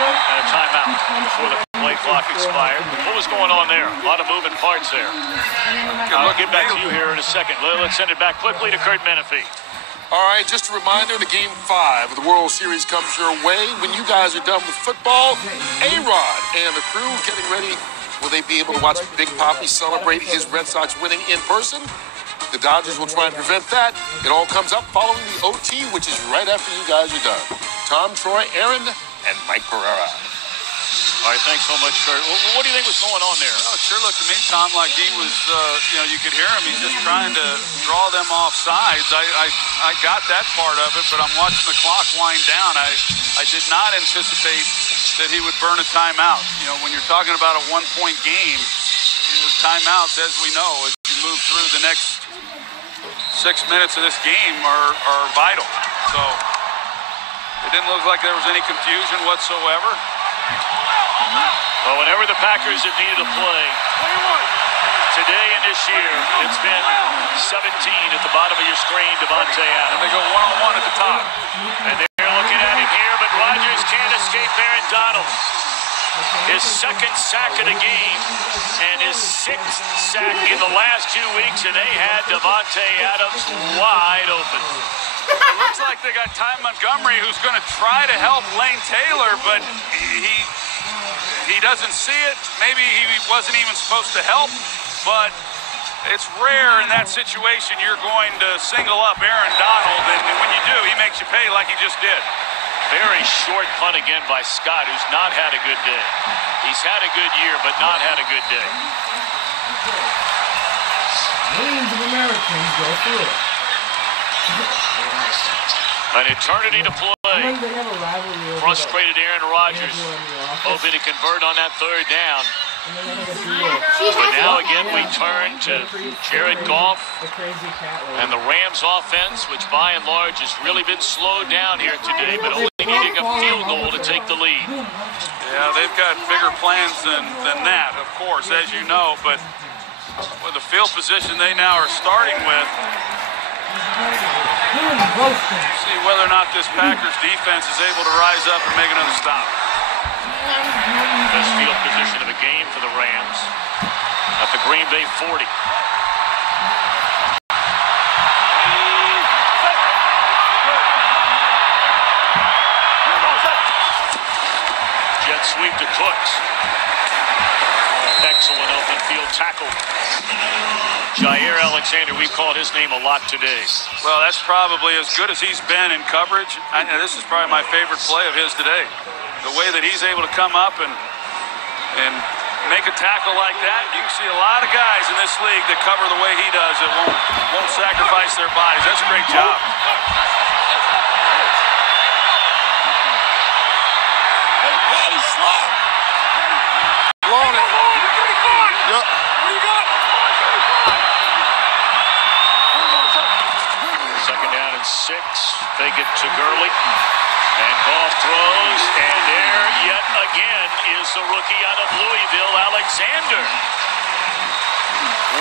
And a timeout before the play clock expired. What was going on there? A lot of moving parts there. I'll get back to you here in a second. Let's send it back quickly to Kurt Menefee. All right, just a reminder, the Game 5 of the World Series comes your way. When you guys are done with football, A-Rod and the crew getting ready. Will they be able to watch Big Papi celebrate his Red Sox winning in person? The Dodgers will try and prevent that. It all comes up following the OT, which is right after you guys are done. Tom, Troy, Aaron, and Mike Pereira. All right, thanks so much, Kurt. What do you think was going on there? Well, it sure looked to me, Tom, like he was, you could hear him. He's just trying to draw them off sides. I got that part of it, but I'm watching the clock wind down. I did not anticipate that he would burn a timeout. You know, when you're talking about a one-point game, timeouts, as we know, as you move through the next 6 minutes of this game are vital. So it didn't look like there was any confusion whatsoever. Well, whenever the Packers have needed a play, today and this year, it's been 17 at the bottom of your screen, Davante Adams. And they go one-on-one at the top. And they're looking at him here, but Rodgers can't escape Aaron Donald. His second sack of the game and his 6th sack in the last 2 weeks, and they had Davante Adams wide open. It looks like they got Ty Montgomery, who's going to try to help Lane Taylor, but he doesn't see it. Maybe he wasn't even supposed to help, but it's rare in that situation you're going to single up Aaron Donald, and when you do, he makes you pay like he just did. Very short punt again by Scott, who's not had a good day. He's had a good year, but not had a good day. Millions of Americans go through it. An eternity to play. Frustrated Aaron Rodgers, hoping to convert on that third down. But now again we turn to Jared Goff and the Rams offense, which by and large has really been slowed down here today, but only needing a field goal to take the lead. Yeah, they've got bigger plans than that, of course, as you know, but with the field position they now are starting with, see whether or not this Packers defense is able to rise up and make another stop. Best field position of the game for the Rams at the Green Bay 40. Jet sweep to Cooks. Excellent open field tackle. Jair Alexander, we've called his name a lot today. Well, that's probably as good as he's been in coverage. This is probably my favorite play of his today. The way that he's able to come up and make a tackle like that. You can see a lot of guys in this league that cover the way he does that won't sacrifice their bodies. That's a great job. Blown it. Yep. Second down and 6. Fake it to Gurley. And Goff throws, and there yet again is the rookie out of Louisville, Alexander.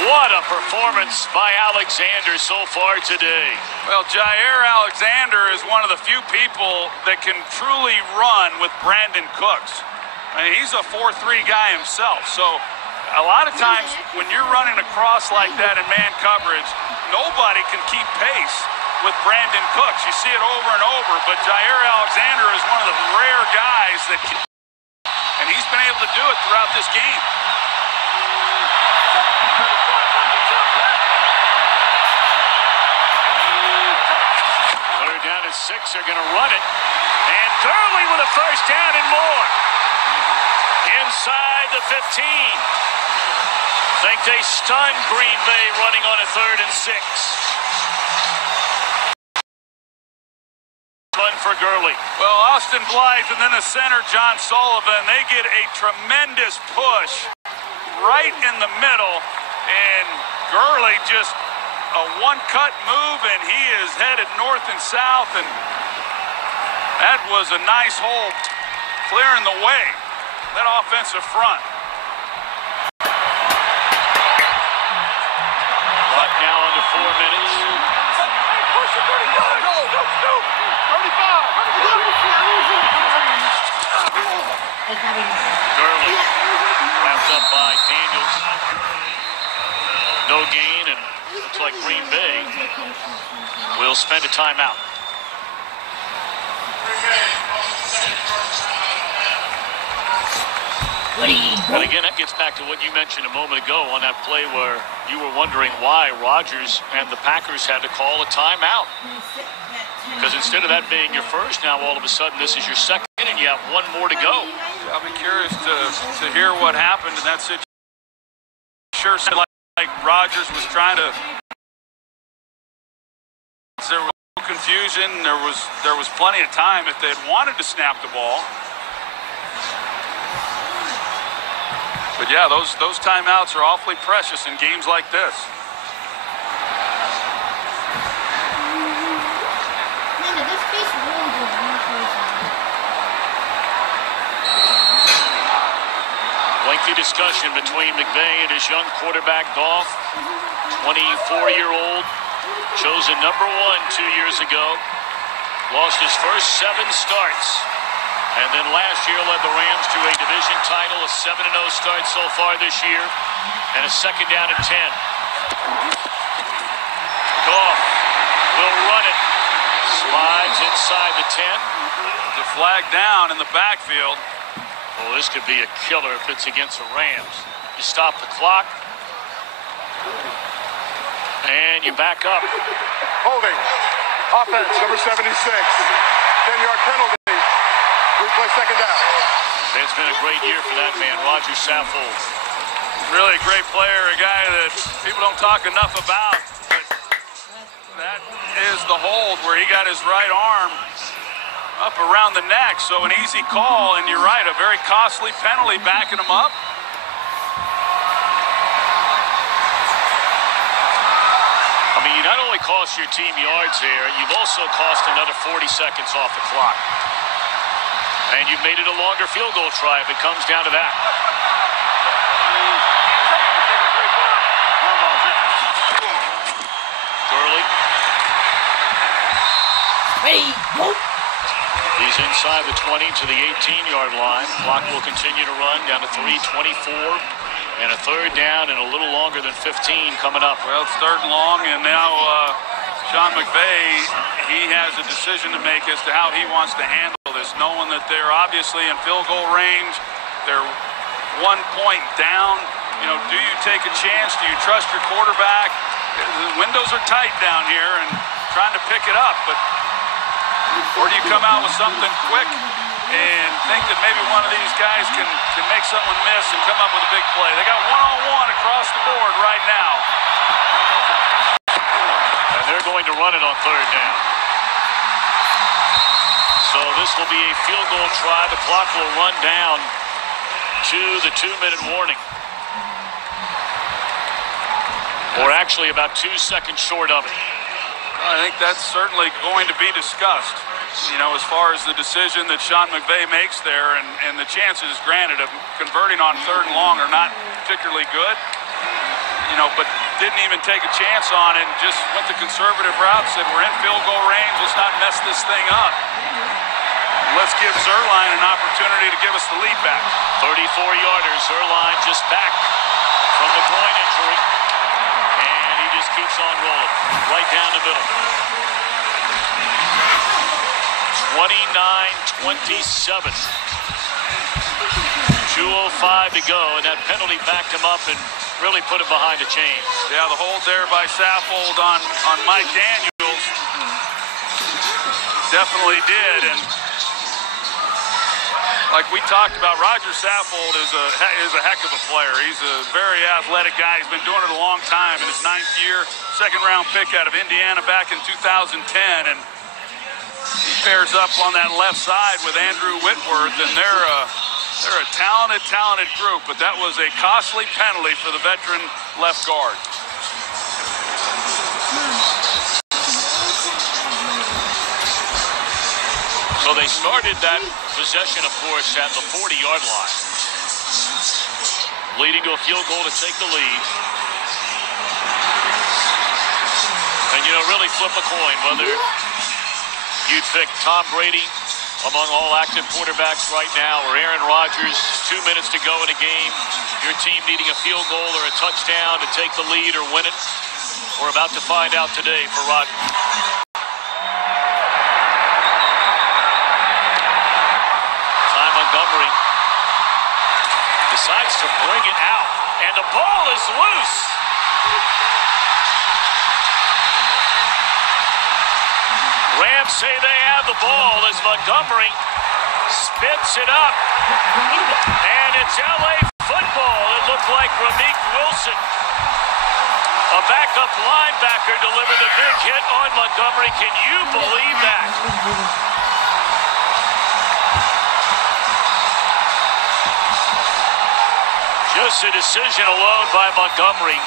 What a performance by Alexander so far today. Well, Jair Alexander is one of the few people that can truly run with Brandon Cooks. I mean, he's a 4-3 guy himself, so a lot of times when you're running across like that in man coverage, nobody can keep pace with Brandon Cooks. You see it over and over, but Jair Alexander is one of the rare guys that can, and he's been able to do it throughout this game. Third down and 6, they're going to run it. And Gurley with a first down and more. Inside the 15. Think they stunned Green Bay running on a 3rd and 6. Fun for Gurley. Well, Austin Blythe and then the center, John Sullivan, they get a tremendous push right in the middle. And Gurley just a one-cut move, and he is headed north and south. And that was a nice hole clearing the way. That offensive front. Clock now under 4 minutes. Gurley wrapped up by Daniels. No gain, and looks like Green Bay will spend a timeout. And again, that gets back to what you mentioned a moment ago on that play where you were wondering why Rodgers and the Packers had to call a timeout. Because instead of that being your first, now all of a sudden this is your second and you have one more to go. I'll be curious to hear what happened in that situation. Sure sounded like Rodgers was trying to. There was no confusion. There was plenty of time if they had wanted to snap the ball. But yeah, those timeouts are awfully precious in games like this. Lengthy discussion between McVay and his young quarterback Goff, 24-year-old, chosen #1 2 years ago, lost his first 7 starts. And then last year led the Rams to a division title, a 7-0 start so far this year, and a 2nd down and 10. Goff will run it. Slides inside the 10. The flag down in the backfield. Well, this could be a killer if it's against the Rams. You stop the clock. And you back up. Holding. Offense, number 76. 10-yard penalty. Replay 2nd down. It's been a great year for that man, Roger Saffold. Really a great player, a guy that people don't talk enough about. But that is the hold where he got his right arm up around the neck. So an easy call, and you're right, a very costly penalty backing him up. I mean, you not only cost your team yards here, you've also cost another 40 seconds off the clock. And you've made it a longer field goal try if it comes down to that. Gurley. He's inside the 20 to the 18-yard line. Clock will continue to run down to 3:24. And a 3rd down and a little longer than 15 coming up. Well, it's 3rd and long, and now Sean McVay, he has a decision to make as to how he wants to handle this, knowing that they're obviously in field goal range. They're 1 point down. You know, do you take a chance? Do you trust your quarterback? The windows are tight down here and trying to pick it up, but or do you come out with something quick and think that maybe one of these guys can make someone miss and come up with a big play? They got one-on-one across the board right now. And they're going to run it on 3rd down. So this will be a field goal try. The clock will run down to the 2-minute warning. Or actually about 2 seconds short of it. I think that's certainly going to be discussed. you know, as far as the decision that Sean McVay makes there, and the chances, granted, of converting on 3rd and long are not particularly good, you know, but didn't even take a chance on it and just went the conservative route, said we're in field goal range, let's not mess this thing up. Let's give Zuerlein an opportunity to give us the lead back. 34-yarder, Zuerlein just back from the groin injury, and he just keeps on rolling right down the middle. 29-27. 2:05 to go, and that penalty backed him up and really put him behind the chains. Yeah, the hold there by Saffold on Mike Daniels definitely did, and like we talked about, Roger Saffold is a heck of a player. He's a very athletic guy. He's been doing it a long time in his 9th year. 2nd-round pick out of Indiana back in 2010, and he pairs up on that left side with Andrew Whitworth, and they're a talented group, but that was a costly penalty for the veteran left guard. So they started that possession, of course, at the 40-yard line, leading to a field goal to take the lead. And, you know, really flip a coin whether you'd pick Tom Brady among all active quarterbacks right now, or Aaron Rodgers, 2 minutes to go in a game, your team needing a field goal or a touchdown to take the lead or win it. We're about to find out today for Rodgers. Ty Montgomery decides to bring it out, and the ball is loose. Rams say they have the ball as Montgomery spits it up. And it's LA football. It looked like Ramik Wilson, a backup linebacker, delivered the big hit on Montgomery. Can you believe that? Just a decision alone by Montgomery,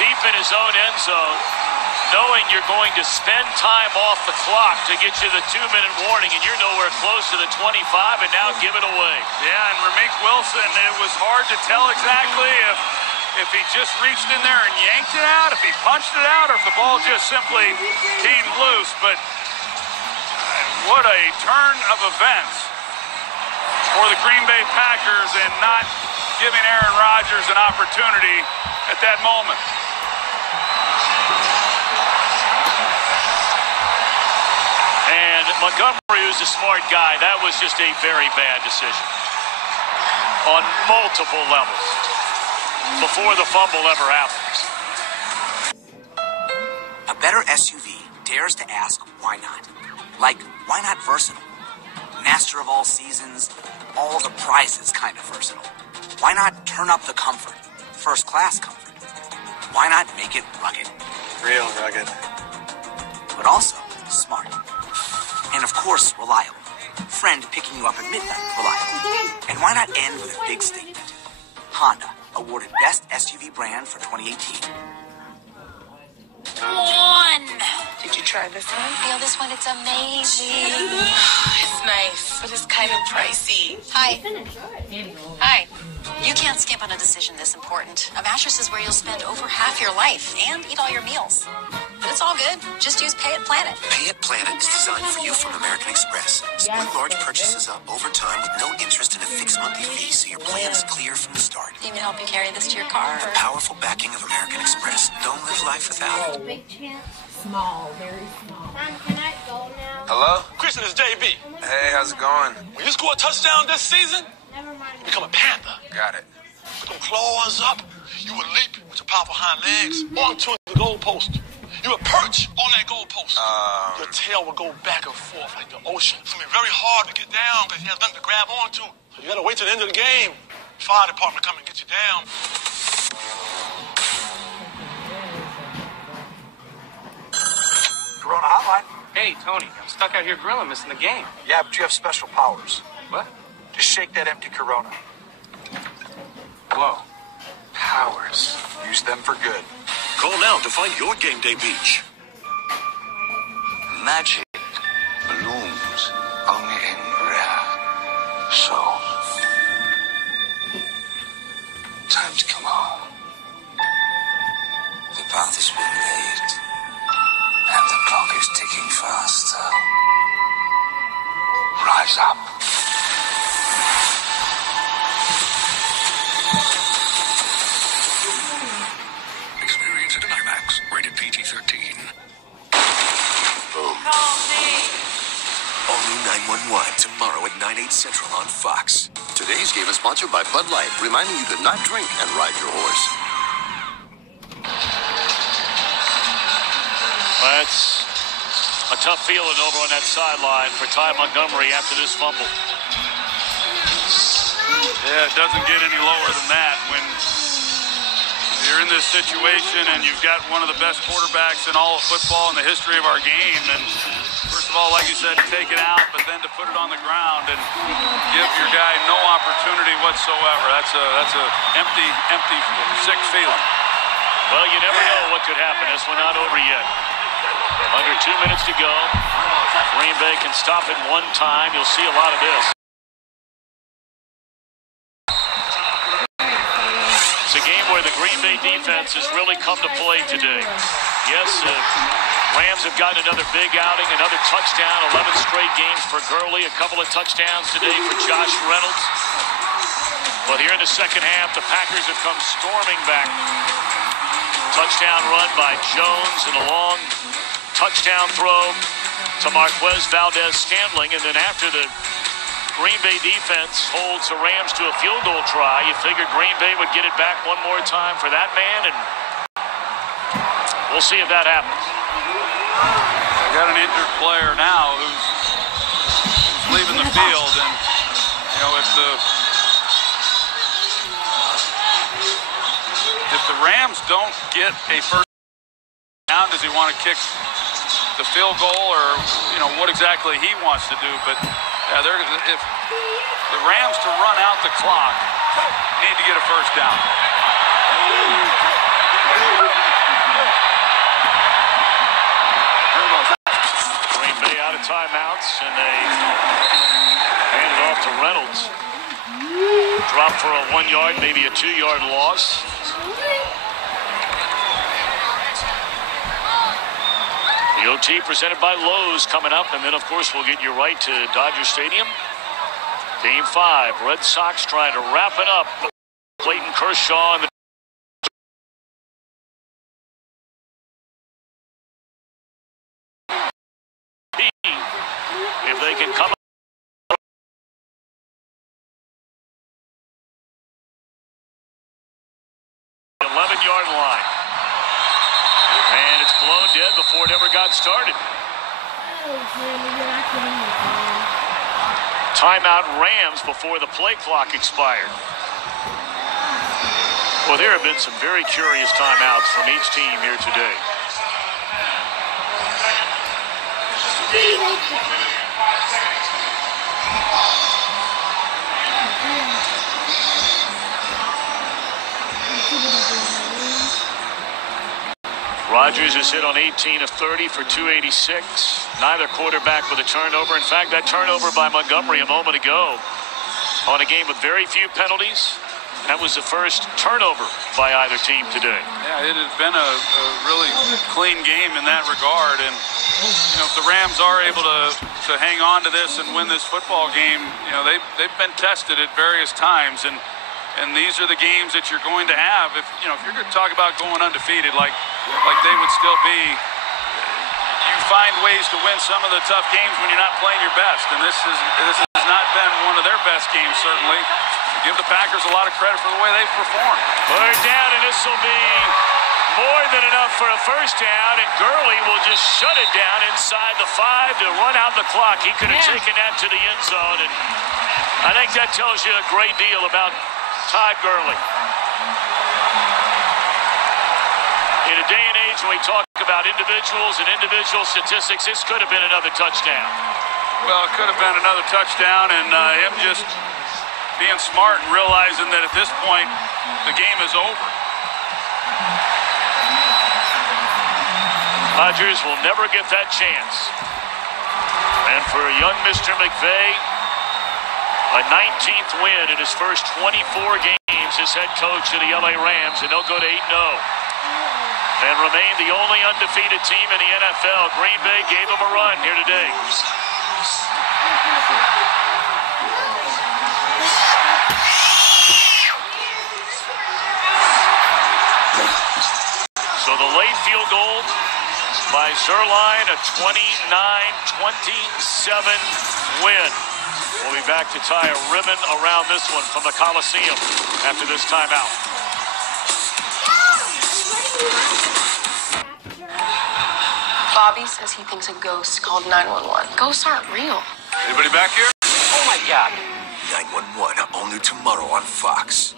deep in his own end zone, knowing you're going to spend time off the clock to get you the 2-minute warning, and you're nowhere close to the 25, and now give it away. Yeah, and Ramik Wilson, it was hard to tell exactly if he just reached in there and yanked it out, if he punched it out, or if the ball just simply came loose. But what a turn of events for the Green Bay Packers, and not giving Aaron Rodgers an opportunity at that moment. And Montgomery, who's a smart guy, that was just a very bad decision on multiple levels before the fumble ever happens. A better SUV dares to ask why not. Like, why not versatile? Master of all seasons, all the prizes kind of versatile. Why not turn up the comfort? First class comfort. Why not make it rugged? Real rugged. But also smart. And of course, reliable. Friend picking you up at midnight, reliable. And why not end with a big statement? Honda, awarded Best SUV Brand for 2018. Did you try this one? Feel this one? It's amazing. It's nice, but it's kind of pricey. Hi. Hi. You can't skip on a decision this important. A mattress is where you'll spend over half your life and eat all your meals. But it's all good. Just use Pay It Planet. Pay It Planet is designed for you from American Express. Split large purchases up over time with no interest and a fixed monthly fee, so your plan is clear from the start. Even help you carry this to your car. The powerful backing of American Express. Don't live life without it. Big chance. Small, very small. Mom, can I go now? Hello? Christian, it's JB. Hey, how's it going? When you score a touchdown this season, Never mind. you become a Panther. Got it. With them claws up, you will leap with your powerful hind legs onto the goal post. You will perch on that goal post. Your tail will go back and forth like the ocean. It's going to be very hard to get down because you have nothing to grab onto. So you got to wait till the end of the game. Fire department come and get you down. Corona Hotline? Hey, Tony, I'm stuck out here grilling, missing the game. Yeah, but you have special powers. What? Just shake that empty Corona. Whoa. Powers. Use them for good. Call now to find your game day beach. Magic balloon. time to come home. The path has been laid, and the clock is ticking faster. Rise up. Experience it in IMAX. Rated PG-13. Boom. All new 911 tomorrow at 9/8 Central on Fox. Today's game is sponsored by Bud Light, reminding you to not drink and ride your horse. That's a tough feeling over on that sideline for Ty Montgomery after this fumble. Yeah, it doesn't get any lower than that when you're in this situation and you've got one of the best quarterbacks in all of football in the history of our game. And first of all, like you said, to take it out, but then to put it on the ground and give your guy no opportunity whatsoever. That's a empty, sick feeling. Well, you never know what could happen. This one not over yet. Under 2 minutes to go. Green Bay can stop it one time. You'll see a lot of this. It's a game where the Green Bay defense has really come to play today. Yes, Rams have gotten another big outing, another touchdown, 11 straight games for Gurley, a couple of touchdowns today for Josh Reynolds. But here in the second half, the Packers have come storming back. Touchdown run by Jones and a long touchdown throw to Marquez Valdez-Scantling. And then after the Green Bay defense holds the Rams to a field goal try, you figured Green Bay would get it back one more time for that man, and we'll see if that happens. They got an injured player now who's leaving the field, and you know, if the Rams don't get a first down, does he want to kick the field goal, or you know what exactly he wants to do? But yeah, if the Rams to run out the clock need to get a first down. Green Bay out of timeouts, and they hand it off to Reynolds. Drop for a 1 yard, maybe a 2 yard loss. The OT presented by Lowe's coming up, and then of course we'll get you right to Dodger Stadium. Game 5, Red Sox trying to wrap it up. Clayton Kershaw and the if they can come 11-yard line. And it's blown dead before it ever got started. Timeout Rams before the play clock expired. Well, there have been some very curious timeouts from each team here today. Rodgers is hit on 18 of 30 for 286. Neither quarterback with a turnover. In fact, that turnover by Montgomery a moment ago on a game with very few penalties. That was the first turnover by either team today. Yeah, it has been a really clean game in that regard. And, you know, if the Rams are able to hang on to this and win this football game, you know, they've been tested at various times. And these are the games that you're going to have. If you're going to talk about going undefeated, like they would still be, you find ways to win some of the tough games when you're not playing your best. And this has not been one of their best games, certainly. Give the Packers a lot of credit for the way they've performed. Third down, and this will be more than enough for a first down, and Gurley will just shut it down inside the 5 to run out the clock. He could have taken that to the end zone, and I think that tells you a great deal about Todd Gurley. In a day and age when we talk about individuals and individual statistics, this could have been another touchdown. Well, it could have been another touchdown, and him just being smart and realizing that at this point the game is over. Rodgers will never get that chance. And for young Mr. McVay, a 19th win in his first 24 games James is head coach of the LA Rams, and they'll go to 8-0. And remain the only undefeated team in the NFL. Green Bay gave them a run here today. So the late field goal by Zuerlein, a 29-27 win. We'll be back to tie a ribbon around this one from the Coliseum after this timeout. Bobby says he thinks a ghost called 911. Ghosts aren't real. Anybody back here? Oh my God. 911, all new tomorrow on Fox.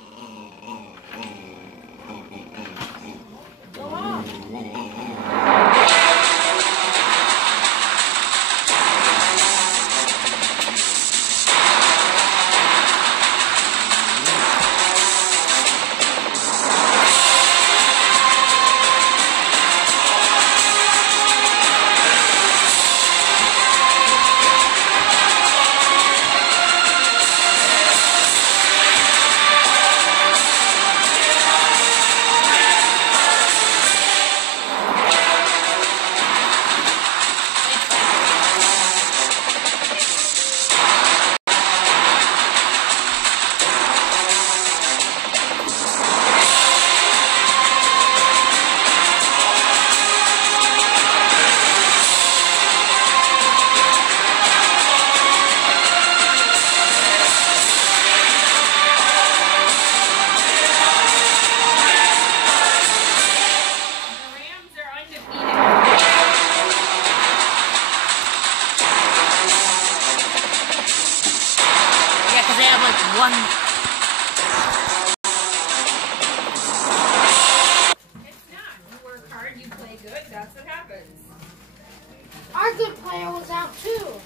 Our good player was out too.